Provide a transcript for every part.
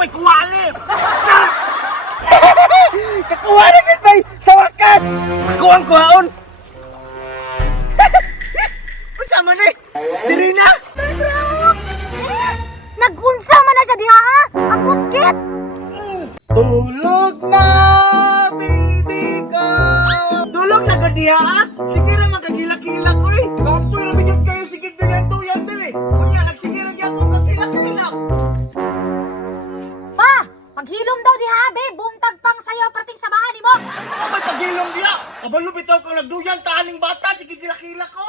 may kuwali! Kakuha na gid bay sa wakas. Ako ang kuhaon! Unsa man ni? Si Rina? Nagunsa man na siya diha ha? Ang muskit! Tulog na, baby ko. Tulog na gud diha. Sige ra makagilak-hilak oy. Kampoy ra bigyud kayo sigig na tuyan dili. Unya nagsige ra gyud ako kagilak-hilak. Pa! Paghilom daw diha be, buntag pang sayaw prating sa bahay nimo. Ako may pagilom diha. Kabalo bitaw kang nagduyan taning bata sige gilak-hilak ko.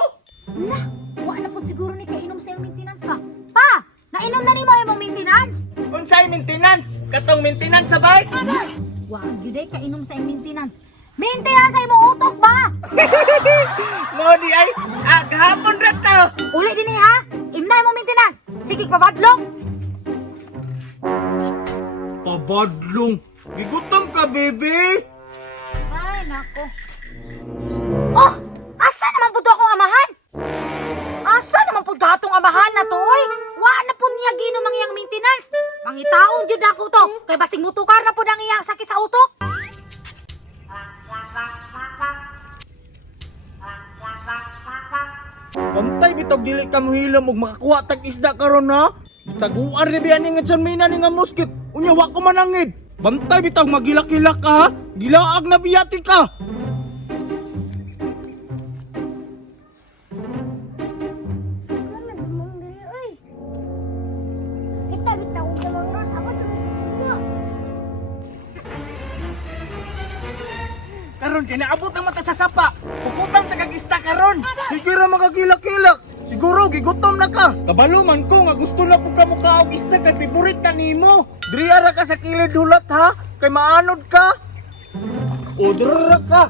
Wala, wa na pud siguro ni kainom sa iyong maintenance pa. Pa! Nainom na nimo imong maintenance? Unsay maintenance? Katong maintenance sa bike? Wa gyud ay kainom sa iyong maintenance. Maintenance sa imong utok ba? Mo di ay gahapon ra to. Uli din ha? Imna imong maintenance. Sige pabadlong. Pabadlong. Gigutom ka, baby. Ay nako. Oh, asa naman pud akong amahan? Asa naman pud atong amahan na to oy? Wa na pud niya ginom ang iyang maintenance. Mangitaon jud ako to kay basing mutukar na pud ang iyang sakit sa utok. Bantay bitog dili ka mohilom og makakuha tag isda karon ha. Taguan ri biyan nga sunmina ni nga muskit. Unya wa ko manangid. Bantay bitog magilak-hilak ka ha. Gilaag na biyati ka. Karon kay naabot ang mata sa sapa. Pukutang tagag isda karon. Sige ra magagilak-hilak. Siguro gigutom na ka. Kabalo man ko nga gusto na pud ka mukaog isda kay favorite ka nimo. Diri ara ka sa kilid hulat ha. Kay maanod ka. O dira ka.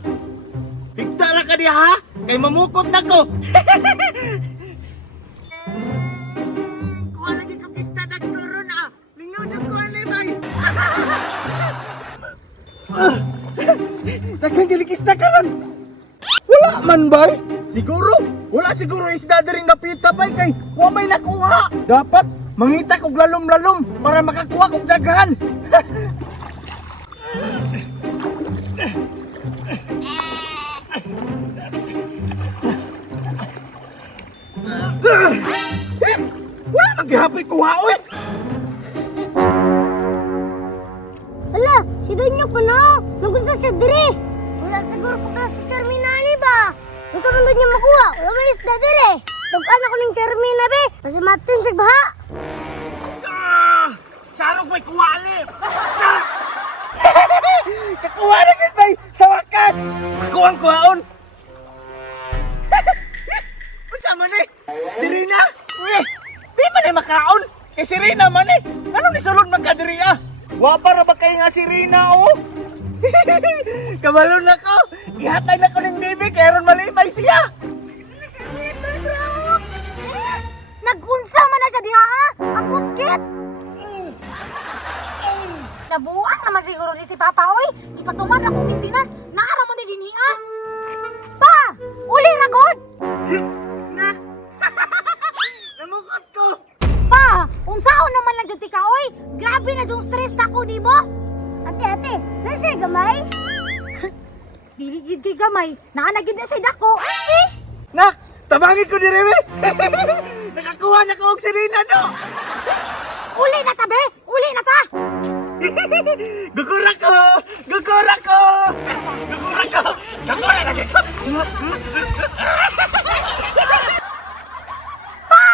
Higda ra ka diha ha. Kay mamukot na ko. Kuha lagi kong isda na karon ah. Lingaw jud ko ani bay. Nagkagalig isda karon. Wala man bay. Siguro, wala siguro isda diring napita bay kay wa may nakuha. Dapat mangita kog lalom-lalom para makakuha kog daghan. Wala maghihapoy kuha oy. Hala, si Danyo pa na. Nagunsa siya diri. Wala siguro pa ka si Charminani ba? Gusto man doon niya makuha. Wala may isda diri. Tugan ako ng Charmina be. Kasi matin siya baha. Sarog may kuwali! Kakuha na gid bay sa wakas. Ako ang kuhaon! Unsa man ni? Si Rina? Di man ni makaon. Kay si Rina man ni. Ano ni sulod magkadiriya? Wa para ba kay nga si Rina oh? Kabalo na ko. Ihatag na ko ning bibi kay aron malipay siya. Nagunsa man na siya diha ha? Ang muskit. Nabuang naman siguro ni si Papa oy. Ipatuman akong maintenance. Naara mo ni dinhi ah. Pa! Uli na gud. Nak. Namukot ko. Pa! Unsaon naman lang jud ka oy. Grabe na jung stress na ko nimo. Ate, nasa gamay? Dili gid kay gamay. Naanagid na siya dako. Nak, tabangi ko diri we. Nakakuha na ko og si Rina do. Uli na ta be. Uli na ta. Gugura ko. Gugura ko. Gugura ko. Gugura lagi. Pa!